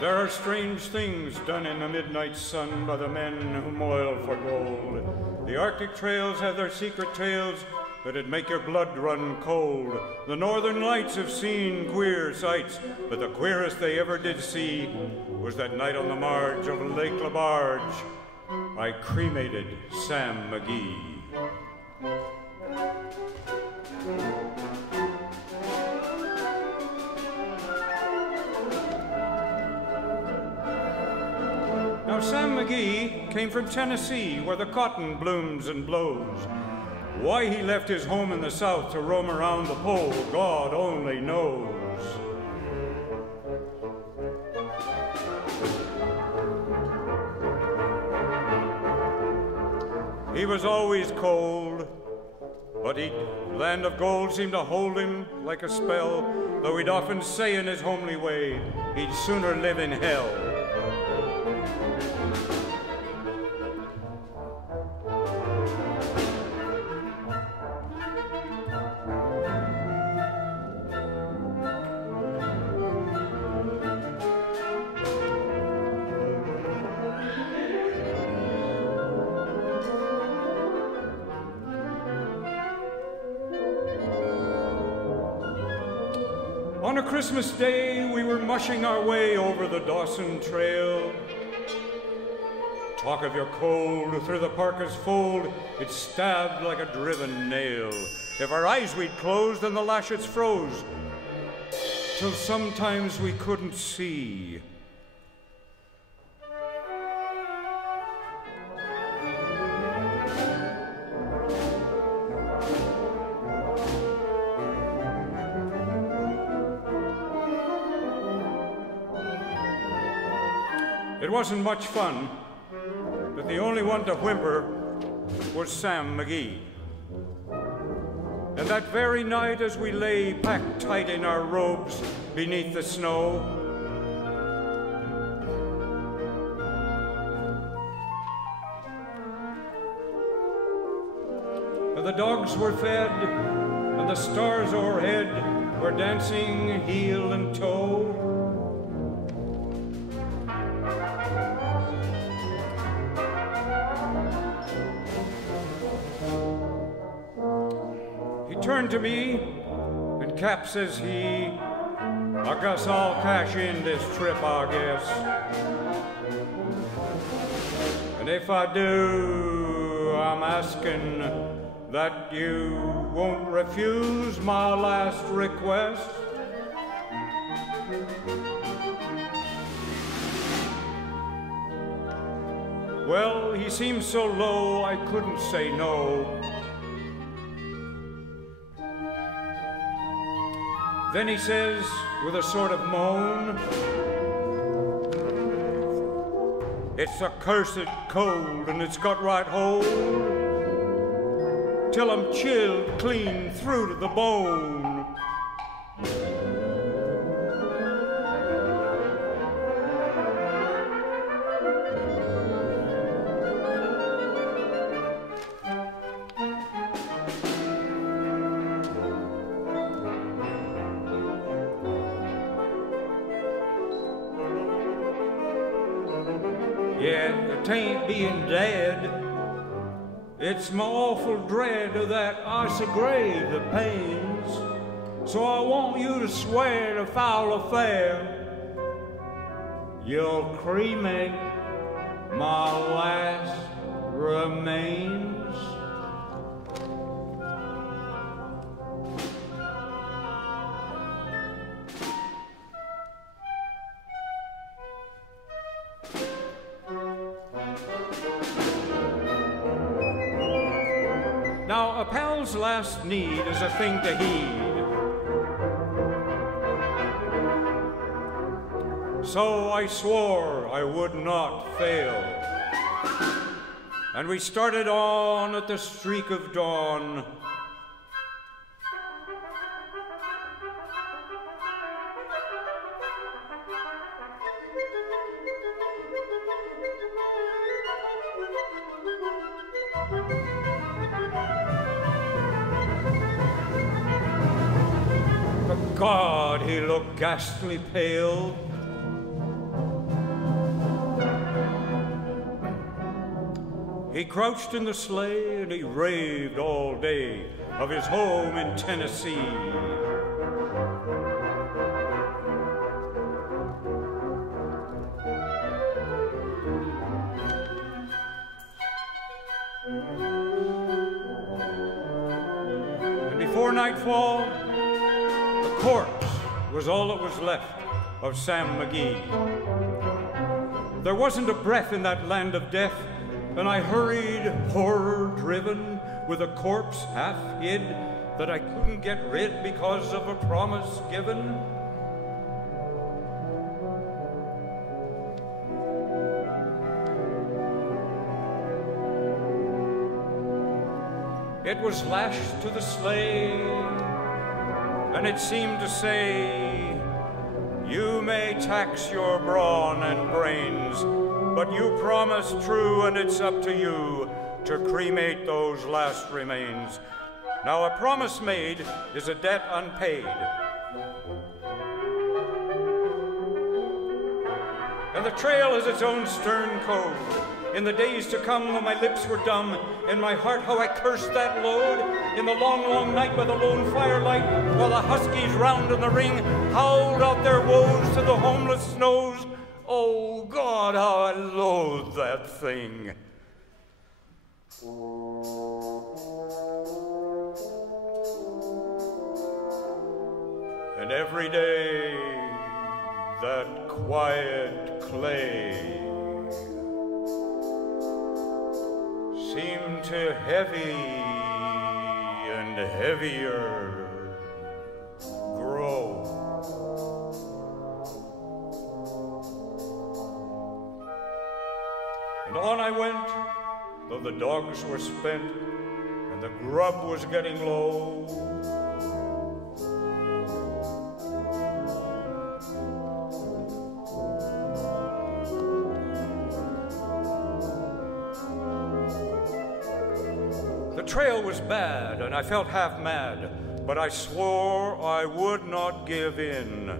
There are strange things done in the midnight sun by the men who moil for gold. The Arctic trails have their secret tales that'd make your blood run cold. The northern lights have seen queer sights, but the queerest they ever did see was that night on the marge of Lake Labarge. I cremated Sam McGee. Now, Sam McGee came from Tennessee, where the cotton blooms and blows. Why he left his home in the South to roam around the pole, God only knows. He was always cold, but land of gold seemed to hold him like a spell, though he'd often say in his homely way, he'd sooner live in hell. On a Christmas day, we were mushing our way over the Dawson Trail. Talk of your cold through the parka's fold, it stabbed like a driven nail. If our eyes we'd closed, then the lashets froze, till sometimes we couldn't see. It wasn't much fun, but the only one to whimper was Sam McGee. And that very night, as we lay packed tight in our robes beneath the snow, the dogs were fed and the stars o'erhead were dancing heel and toe. Turned to me, and Cap says he, I guess I'll cash in this trip, I guess. And if I do, I'm asking that you won't refuse my last request. Well, he seemed so low, I couldn't say no. Then he says, with a sort of moan, it's a cursed cold and it's got right hold, till I'm chilled clean through to the bone. Yeah, it ain't being dead. It's my awful dread of that icy grave that pains. So I want you to swear to foul affair. You'll cremate my last remains. Now, a pal's last need is a thing to heed. So I swore I would not fail. And we started on at the streak of dawn. God, he looked ghastly pale. He crouched in the sleigh and he raved all day of his home in Tennessee. And before nightfall, the corpse was all that was left of Sam McGee. There wasn't a breath in that land of death, and I hurried, horror-driven, with a corpse half hid that I couldn't get rid because of a promise given. It was lashed to the sleigh, and it seemed to say, "You may tax your brawn and brains, but you promised true, and it's up to you to cremate those last remains. Now a promise made is a debt unpaid." And the trail has its own stern code. In the days to come, when my lips were dumb, in my heart how I cursed that load. In the long, long night by the lone firelight, while the huskies round in the ring howled out their woes to the homeless snows. Oh, God, how I loathe that thing. And every day, that quiet clay seemed to heavy and heavier grow. And on I went, though the dogs were spent and the grub was getting low. The trail was bad and I felt half mad, but I swore I would not give in.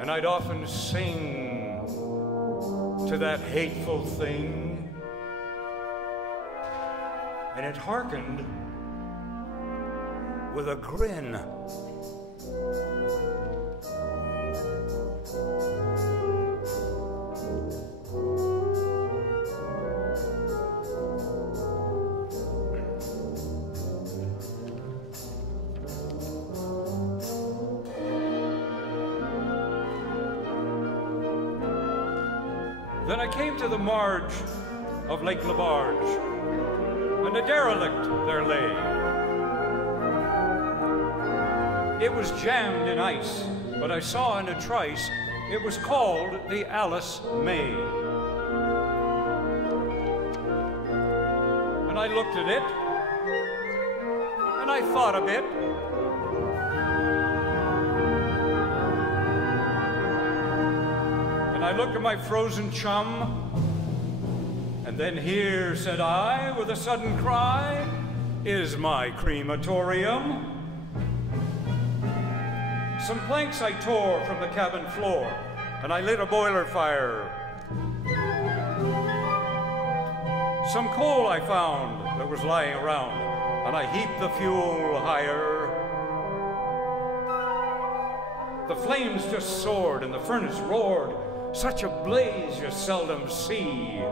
And I'd often sing to that hateful thing, and it hearkened with a grin. Then I came to the marge of Lake Labarge, and a derelict there lay. It was jammed in ice, but I saw in a trice it was called the Alice May. And I looked at it, and I thought a bit. And I looked at my frozen chum, and then here, said I, with a sudden cry, is my crematorium. Some planks I tore from the cabin floor, and I lit a boiler fire. Some coal I found that was lying around, and I heaped the fuel higher. The flames just soared and the furnace roared, such a blaze you seldom see.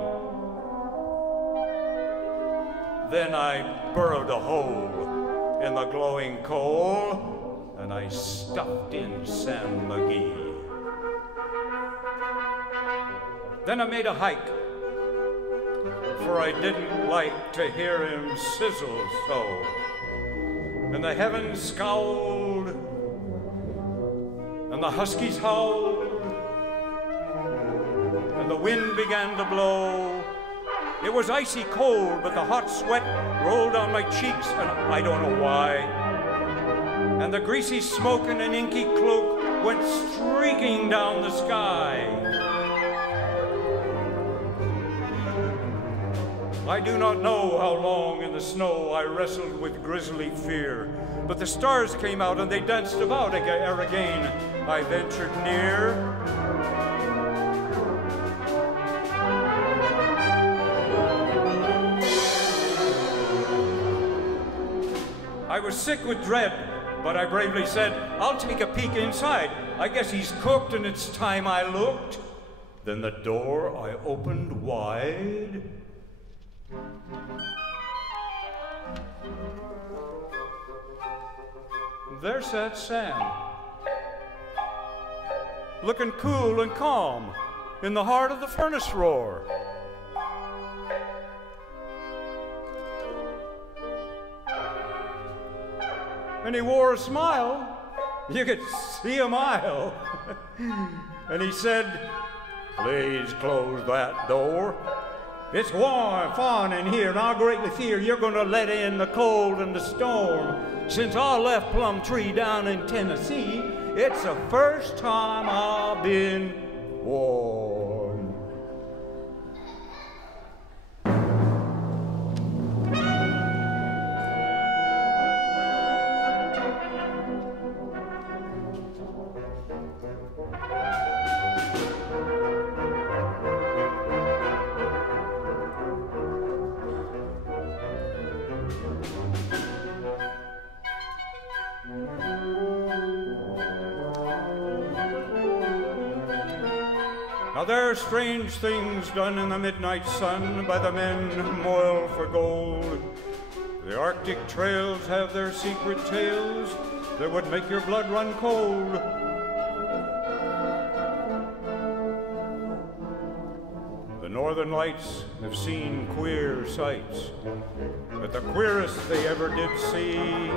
Then I burrowed a hole in the glowing coal, and I stuffed in Sam McGee. Then I made a hike, for I didn't like to hear him sizzle so. And the heavens scowled, and the huskies howled, and the wind began to blow. It was icy cold, but the hot sweat rolled down my cheeks, and I don't know why. And the greasy smoke in an inky cloak went streaking down the sky. I do not know how long in the snow I wrestled with grisly fear, but the stars came out and they danced about ere again I ventured near. I was sick with dread, but I bravely said, I'll take a peek inside. I guess he's cooked and it's time I looked. Then the door I opened wide. There sat Sam, looking cool and calm in the heart of the furnace roar. And he wore a smile, you could see a mile. And he said, please close that door. It's warm, fun in here, and I greatly fear you're going to let in the cold and the storm. Since I left Plumtree down in Tennessee, it's the first time I've been warm. Now there are strange things done in the midnight sun by the men who moil for gold. The Arctic trails have their secret tales that would make your blood run cold. The Northern Lights have seen queer sights, but the queerest they ever did see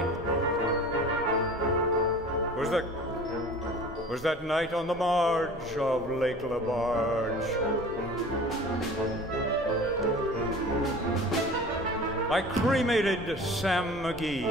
was that night on the marge of Lake LaBarge. I cremated Sam McGee.